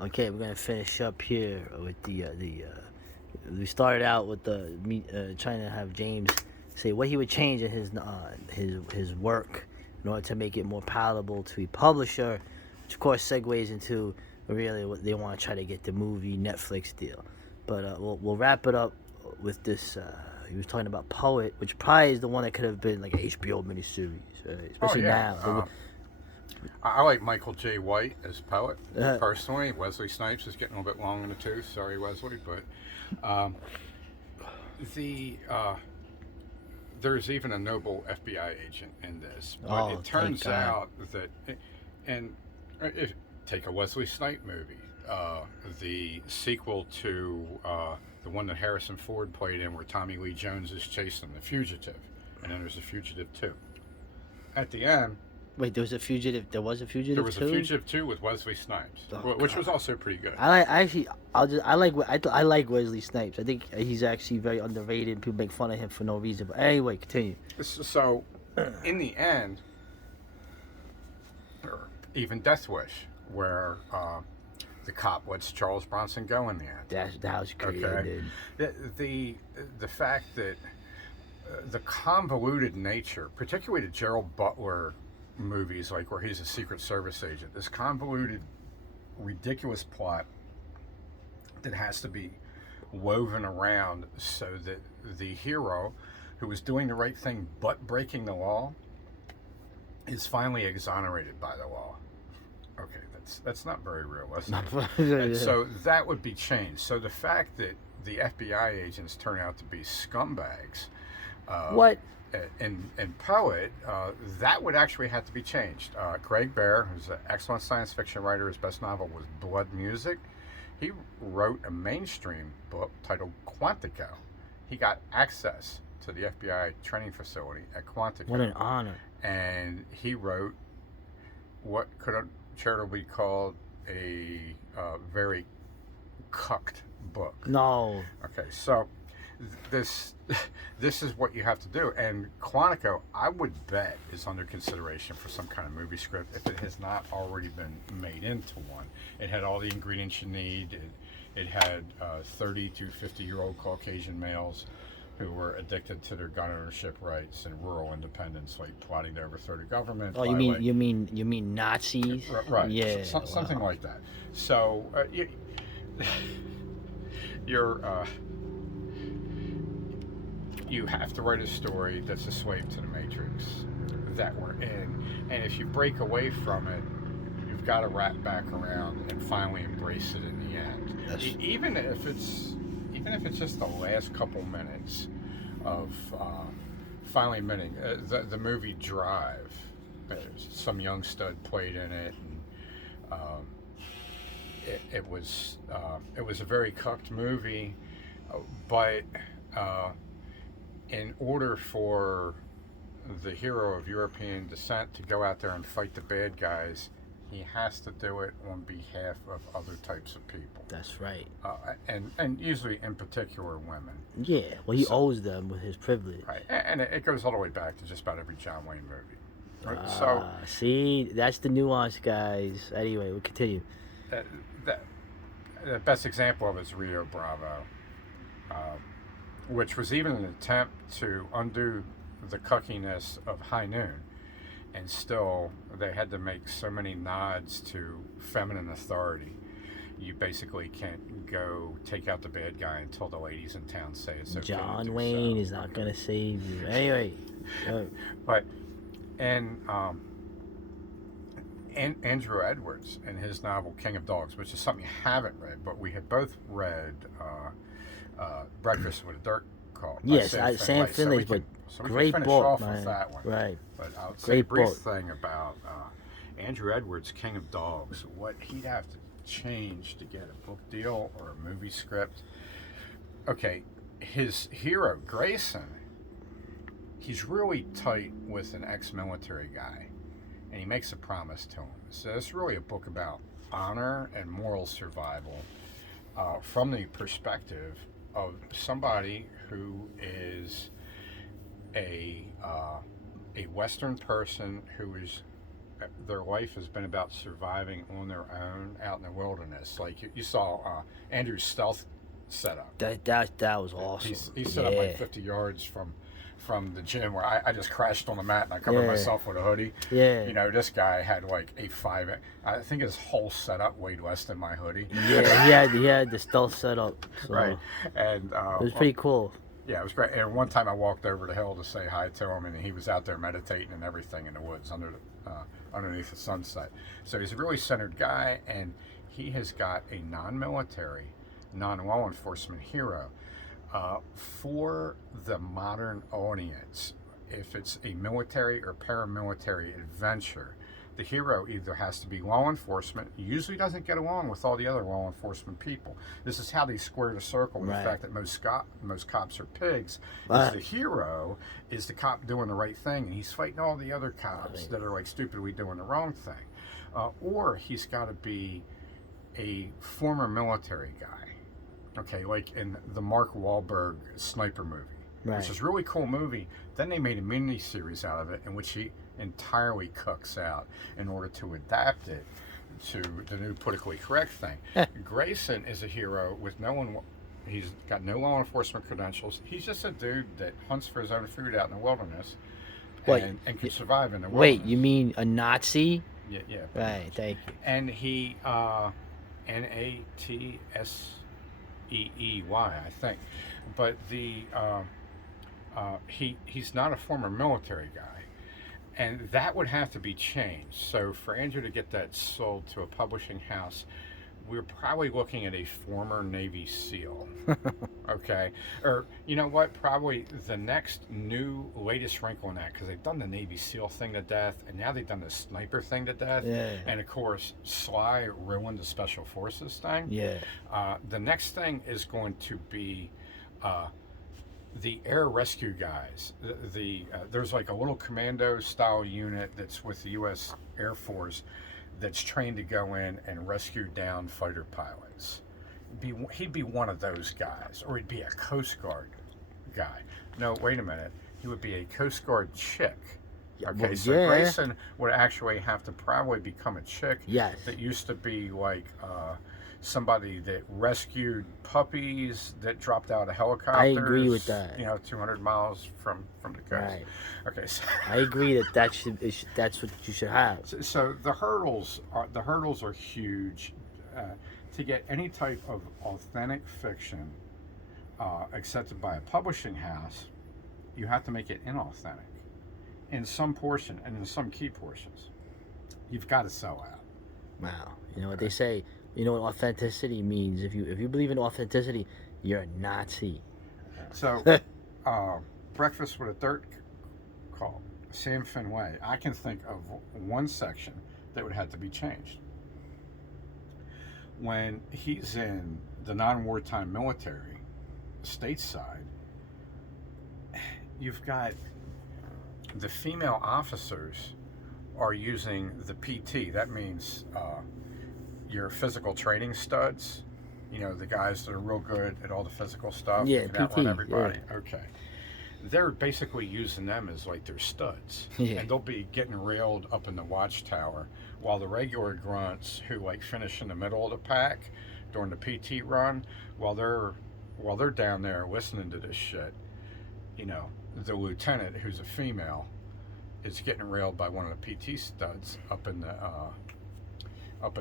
Okay, we're gonna finish up here with we started out with trying to have James say what he would change in his work in order to make it more palatable to a publisher, which of course segues into really what they want to try to get the movie Netflix deal. But we'll wrap it up with this. He was talking about Poet, which probably is the one that could have been like an HBO miniseries, Oh especially yeah, now. I like Michael J. White as Poet Uh, personally. Wesley Snipes is getting a little bit long in the tooth. Sorry, Wesley, but the there's even a noble FBI agent in this. But oh, it thank turns God. out that, and if take a Wesley Snipe movie, the sequel to the one that Harrison Ford played in, where Tommy Lee Jones is chasing The Fugitive, and then there's The Fugitive 2. At the end, Wait, there was a fugitive. There was a there fugitive was a too. Fugitive 2 with Wesley Snipes, Oh which was God. also pretty good. I like actually. I like Wesley Snipes. I think he's actually very underrated. People make fun of him for no reason. But anyway, continue. So, in the end, or even Death Wish, where the cop lets Charles Bronson go in the end. That was great. Okay, Dude. the fact that the convoluted nature, particularly the Gerald Butler movies, like where he's a Secret Service agent, this convoluted, ridiculous plot that has to be woven around so that the hero, who was doing the right thing but breaking the law, is finally exonerated by the law. Okay, that's not very realistic. And so that would be changed. So the fact that the FBI agents turn out to be scumbags, What? and Poet, that would actually have to be changed. Greg Bear, who's an excellent science fiction writer, his best novel was Blood Music. He wrote a mainstream book titled Quantico. He got access to the FBI training facility at Quantico. What an honor. And he wrote what could charitably be called a very cucked book. No. Okay, so this this is what you have to do. And Quantico, I would bet, is under consideration for some kind of movie script if it has not already been made into one. It had all the ingredients you need. It had 30 to 50-year-old Caucasian males who were addicted to their gun ownership rights and rural independence, like plotting to overthrow the government. Oh, you mean Nazis? Right? Yeah. Something Wow. like that. So you're you have to write a story that's a slave to the matrix that we're in, and if you break away from it, you've got to wrap back around and finally embrace it in the end. Even if it's just the last couple minutes of finally admitting the movie Drive. Some young stud played in it, and it was a very cucked movie, but in order for the hero of European descent to go out there and fight the bad guys, he has to do it on behalf of other types of people. That's right. And usually, in particular, women. Yeah. Well, he owes them with his privilege. Right, and it goes all the way back to just about every John Wayne movie. Right? So See, that's the nuance, guys. Anyway, we'll continue. that, that the best example of it is Rio Bravo, which was even an attempt to undo the cuckiness of High Noon, and still they had to make so many nods to feminine authority. You basically can't go take out the bad guy until the ladies in town say it's okay. John Wayne is not gonna save you. Anyway. But and Andrew Edwards in his novel King of Dogs, which is something you haven't read, but we had both read Breakfast with a Dirt Cult. Yes, Sam Finley's, but great book, man. With that one. Right. But I'll say a Great brief book. thing about Andrew Edwards' King of Dogs, what he'd have to change to get a book deal or a movie script. Okay, his hero, Grayson, he's really tight with an ex-military guy, and he makes a promise to him. So it's really a book about honor and moral survival from the perspective of somebody who is a Western person who is their life has been about surviving on their own out in the wilderness. Like you saw Andrew's stealth setup. That was awesome. He set up like 50 yards from the gym where I just crashed on the mat and I covered myself with a hoodie. Yeah. You know, this guy had like a 5. I think his whole setup weighed less than my hoodie. Yeah, he had the stealth setup. So Right. And it was pretty cool. yeah, it was great. And one time I walked over the hill to say hi to him, and he was out there meditating and everything in the woods underneath the sunset. So he's a really centered guy, and he has got a non-military, non-law enforcement hero. For the modern audience, if it's a military or paramilitary adventure, the hero either has to be law enforcement, usually doesn't get along with all the other law enforcement people. This is how they square the circle. Right. The fact that most cops are pigs. Is the hero is the cop doing the right thing, and he's fighting all the other cops that are like stupidly doing the wrong thing. Or he's got to be a former military guy. Okay, like in the Mark Wahlberg Sniper movie, which is a really cool movie. Then they made a mini series out of it in which he entirely cucks out in order to adapt it to the new politically correct thing. Grayson is a hero with no one. He's got no law enforcement credentials. He's just a dude that hunts for his own food out in the wilderness and can survive in the wilderness. Wait, you mean a Nazi? Yeah. Right, thank you. And he, Natsseey, I think, but he's not a former military guy, and that would have to be changed. So for Andrew to get that sold to a publishing house, we're probably looking at a former Navy SEAL. Okay, or you know what? Probably the next latest wrinkle in that, because they've done the Navy SEAL thing to death, and now they've done the sniper thing to death. Yeah. And of course, Sly ruined the Special Forces thing. Yeah. The next thing is going to be the air rescue guys. There's like a little commando style unit that's with the U.S. Air Force that's trained to go in and rescue down fighter pilots. He'd be one of those guys, or he'd be a Coast Guard guy. No, wait a minute. He would be a Coast Guard chick. Okay, so Grayson would actually have to probably become a chick that used to be like somebody that rescued puppies that dropped out of helicopters. I agree with that. You know, 200 miles from the coast. Right. Okay. So I agree that's what you should have. So the hurdles are huge. To get any type of authentic fiction accepted by a publishing house, you have to make it inauthentic in some portion and in some key portions. You've got to sell out. Wow. You know what they say? You know what authenticity means? If you believe in authenticity, you're a Nazi. So, Breakfast with a Dirt call, Sam Finway. I can think of one section that would have to be changed. When he's in the non-wartime military, stateside, you've got the female officers are using the PT. That means your physical training studs. You know, the guys that are real good at all the physical stuff. Yeah, can outrun PT. everybody. Yeah. Okay. They're basically using them as like their studs. Yeah. And they'll be getting railed up in the watchtower while the regular grunts who like finish in the middle of the pack during the PT run, while they're down there listening to this shit, you know, the lieutenant, who's a female, is getting railed by one of the PT studs up in the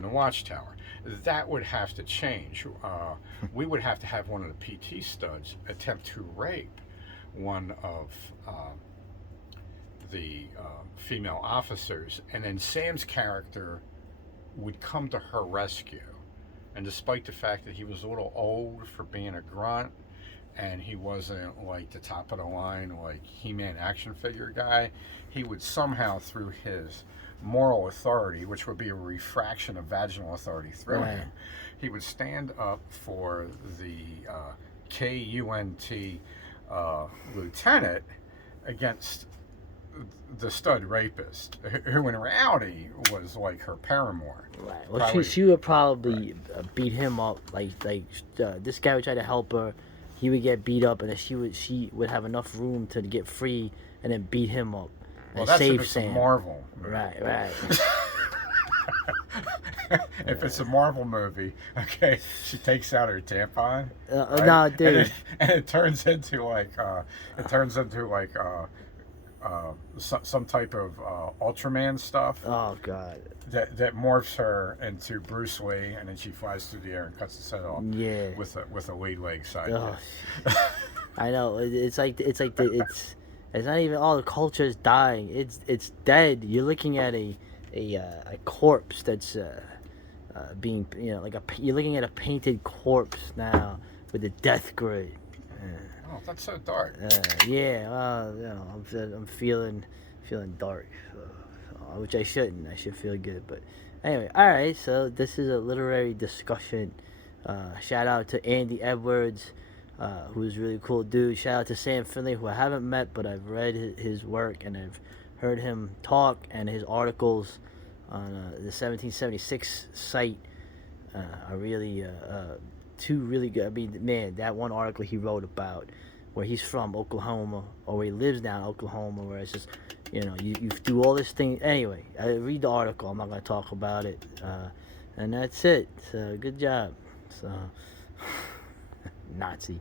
watchtower. That would have to change. We would have to have one of the PT studs attempt to rape one of the female officers, and then Sam's character would come to her rescue. And despite the fact that he was a little old for being a grunt, and he wasn't like the top of the line like He-Man action figure guy, he would somehow, through his moral authority, which would be a refraction of vaginal authority through him, he would stand up for the KUNT lieutenant against the stud rapist, who in reality was like her paramour. Right. Well, she would probably beat him up. This guy would try to help her. He would get beat up, and then she would have enough room to get free, and then beat him up, Well, and that's if save it's a Sam. Marvel movie. Right. If it's a Marvel movie, okay, she takes out her tampon. Right? No, dude. And it turns into some type of Ultraman stuff Oh God. that morphs her into Bruce Lee, and then she flies through the air and cuts his head off Yeah. with a lead leg Oh, sidekick. I know. It's not even all the culture is dying. It's dead. You're looking at a corpse that's being, you're looking at a painted corpse now with a death grid. Oh, that's so dark. Yeah. I'm feeling dark, which I shouldn't. I should feel good, but anyway. All right. So this is a literary discussion. Shout out to Andy Edwards, who's a really cool dude. Shout out to Sam Finley, who I haven't met, but I've read his work and I've heard him talk, and his articles on the 1776 site are really two really good. I mean, man, that one article he wrote about where he's from, Oklahoma, or where he lives down in Oklahoma, where it's just, you do all this thing. Anyway, I read the article. I'm not going to talk about it. And that's it. So, good job. So, Nazi.